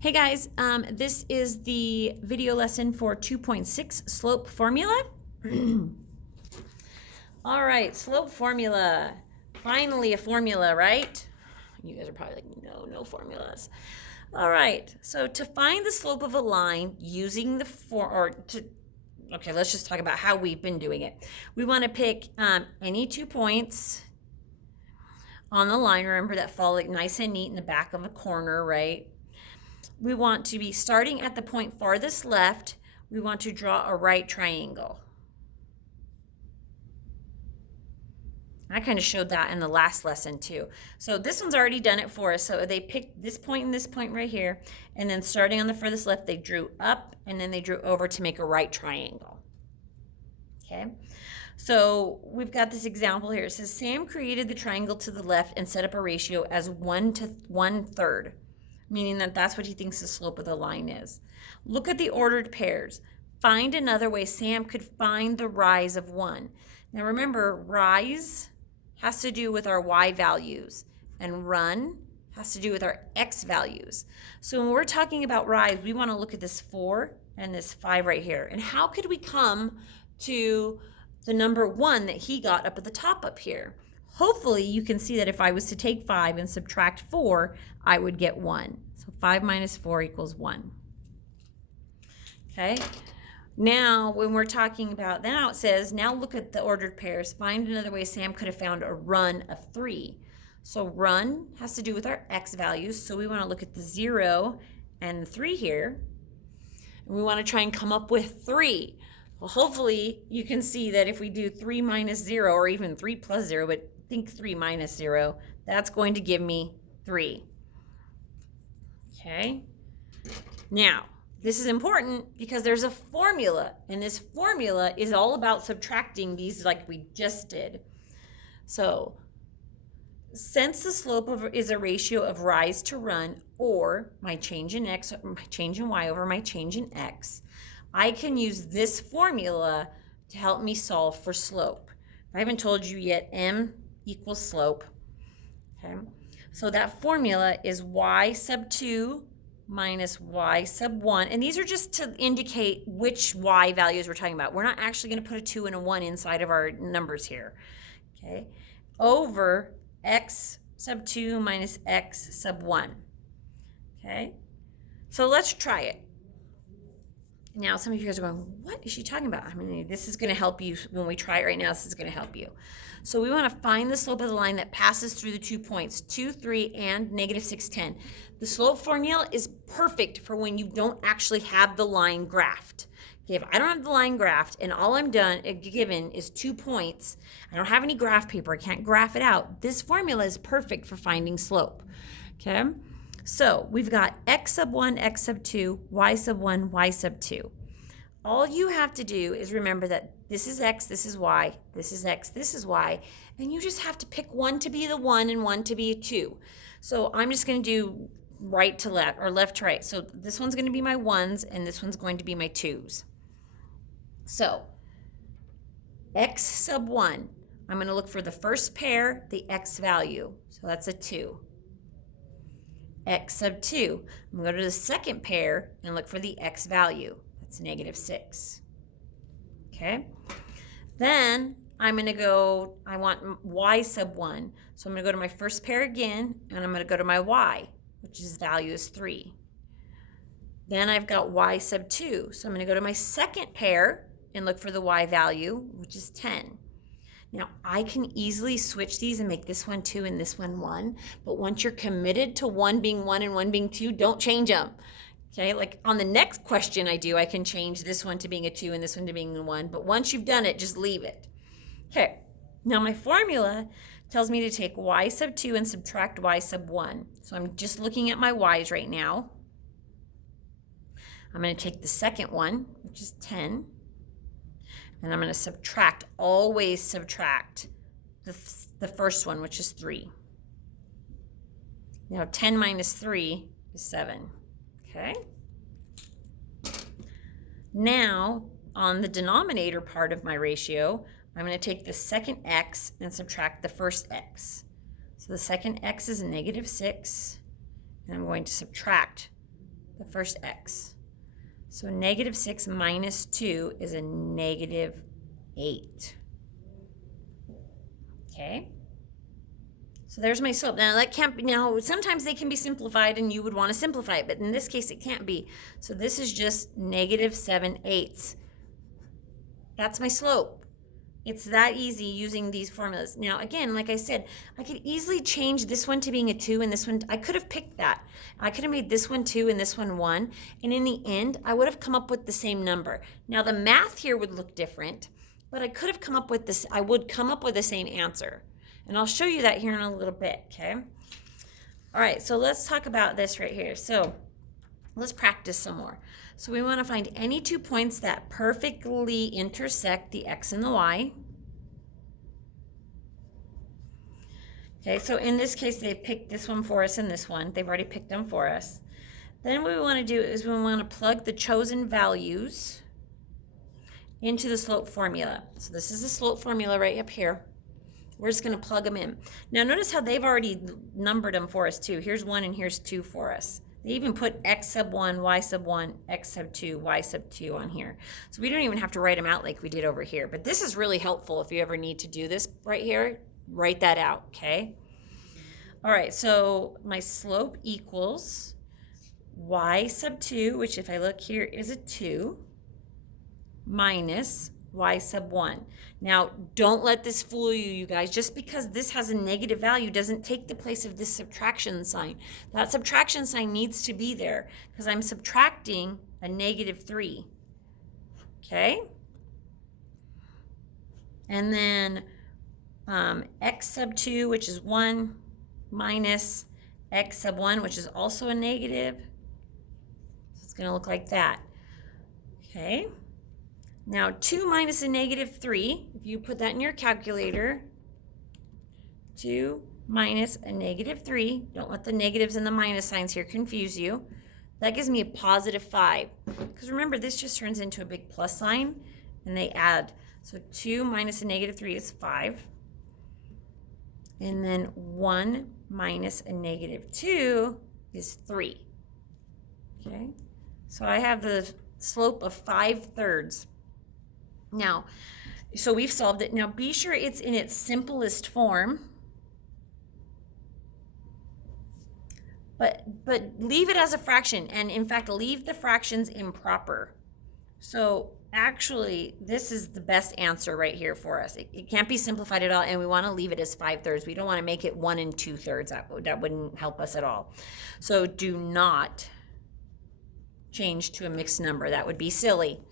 Hey guys, this is the video lesson for 2.6 slope formula. All right, slope formula. Finally a formula, right? You guys are probably like, no formulas. All right, so to find the slope of a line using okay, let's just talk about how we've been doing it. We want to pick any 2 points on the line, remember, that fall like nice and neat in the back of a corner, right? We want to be starting at the point farthest left. We want to draw a right triangle. I kind of showed that in the last lesson too. So this one's already done it for us. So they picked this point and this point right here, and then starting on the furthest left, they drew up and then they drew over to make a right triangle. Okay, so we've got this example here. It says Sam created the triangle to the left and set up a ratio as 1 to 1/3. Meaning that that's what he thinks the slope of the line is. Look at the ordered pairs. Find another way Sam could find the rise of 1. Now remember, rise has to do with our y values, and run has to do with our x values. So when we're talking about rise, we want to look at this 4 and this 5 right here. And how could we come to the number 1 that he got up at the top up here? Hopefully you can see that if I was to take 5 and subtract 4, I would get 1. So 5 minus 4 equals 1. Okay. Now, when we're talking about, now it says, now look at the ordered pairs. Find another way Sam could have found a run of 3. So run has to do with our x values. So we want to look at the 0 and the 3 here. And we want to try and come up with 3. Well, hopefully you can see that if we do 3 minus 0, or even 3 plus 0, but think 3 minus 0, that's going to give me 3. Okay. Now, this is important because there's a formula, and this formula is all about subtracting these like we just did. So, since the slope is a ratio of rise to run, or my change in x, or my change in y over my change in x, I can use this formula to help me solve for slope. I haven't told you yet, m equals slope. Okay, so that formula is y sub 2 minus y sub 1. And these are just to indicate which y values we're talking about. We're not actually going to put a 2 and a 1 inside of our numbers here. Okay, over x sub 2 minus x sub 1. Okay, so let's try it. Now, some of you guys are going, what is she talking about? I mean, this is going to help you when we try it right now. This is going to help you. So we want to find the slope of the line that passes through the 2 points, 2, 3, and negative 6, 10. The slope formula is perfect for when you don't actually have the line graphed. Okay, if I don't have the line graphed and all I'm given is 2 points, I don't have any graph paper, I can't graph it out, this formula is perfect for finding slope. Okay? So we've got x sub 1, x sub 2, y sub 1, y sub 2. All you have to do is remember that this is x, this is y, this is x, this is y, and you just have to pick one to be the 1 and one to be a 2. So I'm just going to do right to left, or left to right. So this one's going to be my 1s, and this one's going to be my 2s. So x sub 1, I'm going to look for the first pair, the x value. So that's a 2. X sub 2, I'm going to go to the second pair and look for the x value. That's negative 6. Okay. Then I'm going to go, I want y sub 1. So I'm going to go to my first pair again, and I'm going to go to my y, which is value is 3. Then I've got y sub 2. So I'm going to go to my second pair and look for the y value, which is 10. Now, I can easily switch these and make this one 2 and this one 1, but once you're committed to one being 1 and one being 2, don't change them. Okay, like on the next question I can change this one to being a 2 and this one to being a 1, but once you've done it, just leave it. Okay, now my formula tells me to take y sub 2 and subtract y sub 1. So I'm just looking at my y's right now. I'm going to take the second one, which is 10. And I'm going to subtract, always subtract the first one, which is 3. Now 10 minus 3 is 7. Okay. Now, on the denominator part of my ratio, I'm going to take the second x and subtract the first x. So the second x is negative 6, and I'm going to subtract the first x. So negative 6 minus 2 is a negative 8. Okay? So there's my slope. Now that can't be, now sometimes they can be simplified and you would want to simplify it, but in this case it can't be. So this is just negative 7/8. That's my slope. It's that easy using these formulas. Now again, like I said, I could easily change this one to being a 2 and this one, I could have picked that. I could have made this one 2 and this one 1, and in the end I would have come up with the same number. Now the math here would look different, but I could have come up with this, I would come up with the same answer. And I'll show you that here in a little bit, okay? All right, so let's talk about this right here. So let's practice some more. So we want to find any 2 points that perfectly intersect the x and the y. Okay, so in this case, they've picked this one for us and this one. They've already picked them for us. Then what we want to do is we want to plug the chosen values into the slope formula. So this is the slope formula right up here. We're just going to plug them in. Now notice how they've already numbered them for us too. Here's 1 and here's 2 for us. They even put x sub 1, y sub 1, x sub 2, y sub 2 on here. So we don't even have to write them out like we did over here. But this is really helpful if you ever need to do this right here. Write that out, okay? All right, so my slope equals y sub 2, which if I look here is a 2, minus y sub 1. Now, don't let this fool you, you guys. Just because this has a negative value doesn't take the place of this subtraction sign. That subtraction sign needs to be there because I'm subtracting a negative 3. Okay? And then x sub 2, which is 1, minus x sub 1, which is also a negative. So it's going to look like that. Okay? Now 2 minus a negative 3, if you put that in your calculator, 2 minus a negative 3, don't let the negatives and the minus signs here confuse you, that gives me a positive 5. Because remember, this just turns into a big plus sign, and they add. So 2 minus a negative 3 is 5. And then 1 minus a negative 2 is 3. Okay? So I have the slope of 5/3. Now, so we've solved it. Now be sure it's in its simplest form, but leave it as a fraction, and in fact leave the fractions improper. So actually this is the best answer right here for us. It can't be simplified at all, and we want to leave it as 5/3. We don't want to make it 1 2/3. That wouldn't help us at all. So do not change to a mixed number. That would be silly.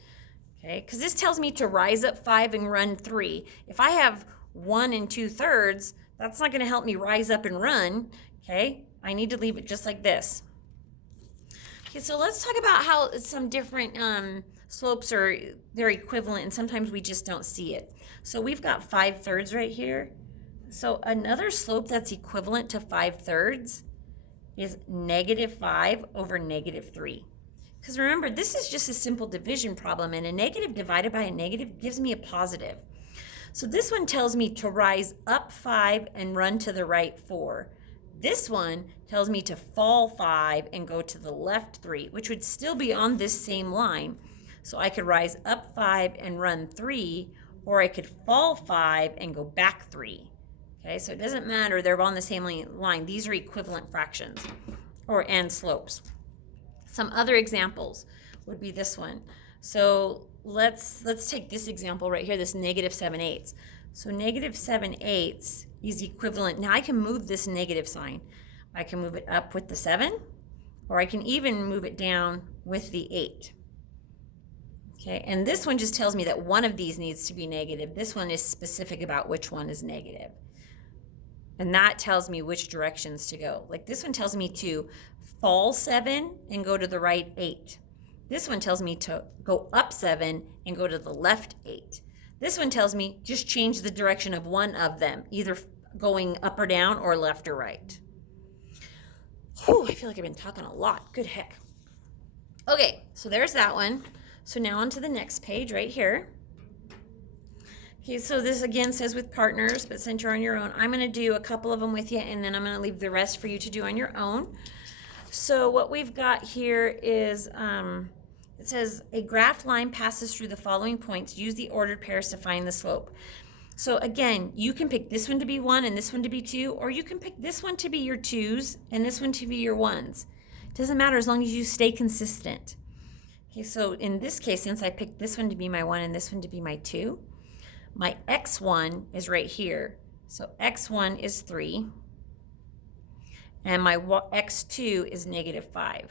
Okay, because this tells me to rise up 5 and run 3. If I have 1 2/3, that's not going to help me rise up and run. Okay, I need to leave it just like this. Okay, so let's talk about how some different slopes are, they're equivalent, and sometimes we just don't see it. So we've got 5/3 right here. So another slope that's equivalent to 5/3 is -5 over -3. Because remember, this is just a simple division problem, and a negative divided by a negative gives me a positive. So this one tells me to rise up 5 and run to the right 4. This one tells me to fall 5 and go to the left 3, which would still be on this same line. So I could rise up 5 and run 3, or I could fall 5 and go back 3. Okay, so it doesn't matter, they're on the same line. These are equivalent fractions and slopes. Some other examples would be this one. So let's take this example right here, this -7/8. So -7/8 is equivalent. Now I can move this negative sign. I can move it up with the 7, or I can even move it down with the 8. Okay, and this one just tells me that one of these needs to be negative. This one is specific about which one is negative. And that tells me which directions to go. Like this one tells me to fall 7 and go to the right 8. This one tells me to go up 7 and go to the left 8. This one tells me just change the direction of one of them, either going up or down or left or right. Whew, I feel like I've been talking a lot. Good heck. Okay, so there's that one. So now on to the next page right here. Okay, so this again says with partners, but since you're on your own, I'm going to do a couple of them with you, and then I'm going to leave the rest for you to do on your own. So what we've got here is, it says a graph line passes through the following points. Use the ordered pairs to find the slope. So again, you can pick this one to be 1 and this one to be 2, or you can pick this one to be your 2s and this one to be your 1s. It doesn't matter as long as you stay consistent. Okay, so in this case, since I picked this one to be my 1 and this one to be my 2, my x1 is right here. So x1 is 3, and my x2 is -5.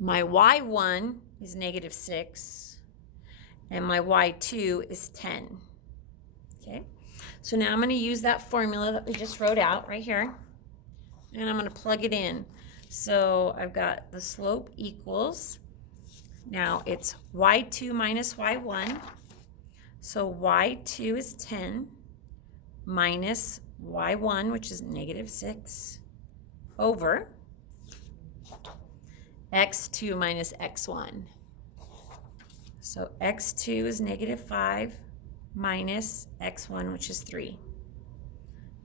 My y1 is -6, and my y2 is 10. Okay, so now I'm going to use that formula that we just wrote out right here, and I'm going to plug it in. So I've got the slope equals, now it's y2 minus y1, so y2 is 10 minus y1, which is -6, over x2 minus x1. So x2 is -5 minus x1, which is 3.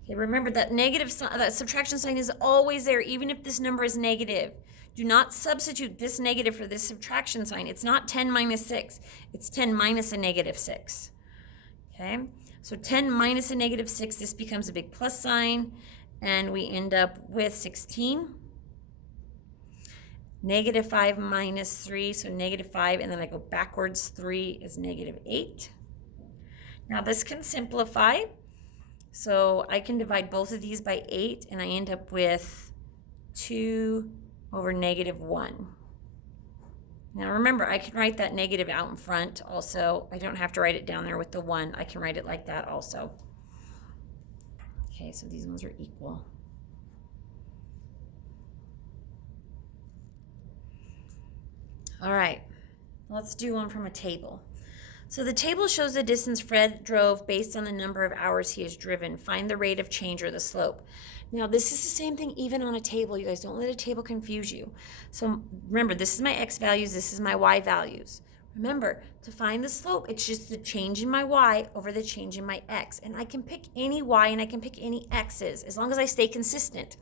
Okay, remember that that subtraction sign is always there, even if this number is negative. Do not substitute this negative for this subtraction sign. It's not 10 minus 6. It's 10 minus a -6. Okay, so 10 minus a -6, this becomes a big plus sign, and we end up with 16. -5 minus 3, so -5, and then I go backwards. 3 is -8. Now this can simplify. So I can divide both of these by 8, and I end up with 2 over -1. Now remember, I can write that negative out in front also. I don't have to write it down there with the 1. I can write it like that also. Okay, so these ones are equal. All right, let's do one from a table. So the table shows the distance Fred drove based on the number of hours he has driven. Find the rate of change or the slope. Now this is the same thing even on a table. You guys, don't let a table confuse you. So remember, this is my x values, this is my y values. Remember, to find the slope, it's just the change in my y over the change in my x. And I can pick any y and I can pick any x's as long as I stay consistent.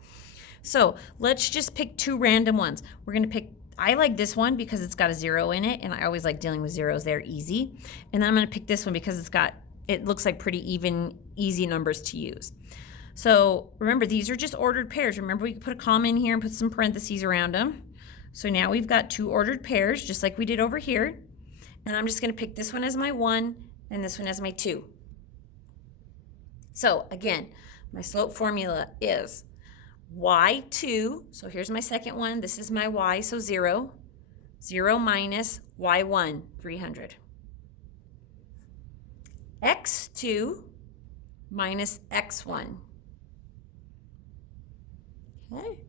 So let's just pick 2 random ones. We're going to pick, I like this one because it's got a 0 in it, and I always like dealing with zeros. They're easy. And then I'm going to pick this one because it looks like pretty even, easy numbers to use. So remember, these are just ordered pairs. Remember, we could put a comma in here and put some parentheses around them. So now we've got 2 ordered pairs, just like we did over here. And I'm just going to pick this one as my 1 and this one as my 2. So again, my slope formula is y2, so here's my second one. This is my y, so 0. 0 minus y1, 300. x2 minus x1. Okay.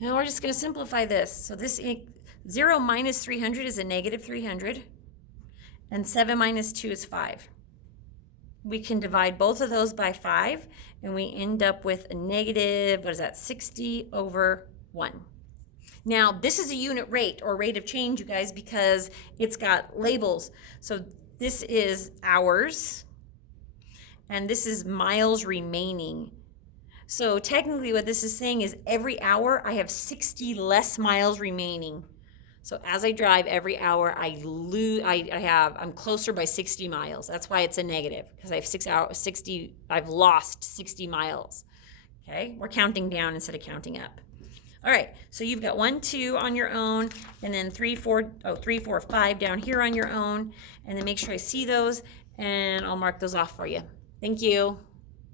Now we're just going to simplify this. So this 0 minus 300 is a -300, and 7 minus 2 is 5. We can divide both of those by 5, and we end up with a negative, 60 over 1. Now, this is a unit rate or rate of change, you guys, because it's got labels. So this is hours, and this is miles remaining. So technically what this is saying is every hour I have 60 less miles remaining. So as I drive every hour, I'm closer by 60 miles. That's why it's a negative, because I have I've lost 60 miles. Okay, we're counting down instead of counting up. All right, so you've got 1, 2 on your own, and then 3, 4, 5 down here on your own, and then make sure I see those, and I'll mark those off for you. Thank you.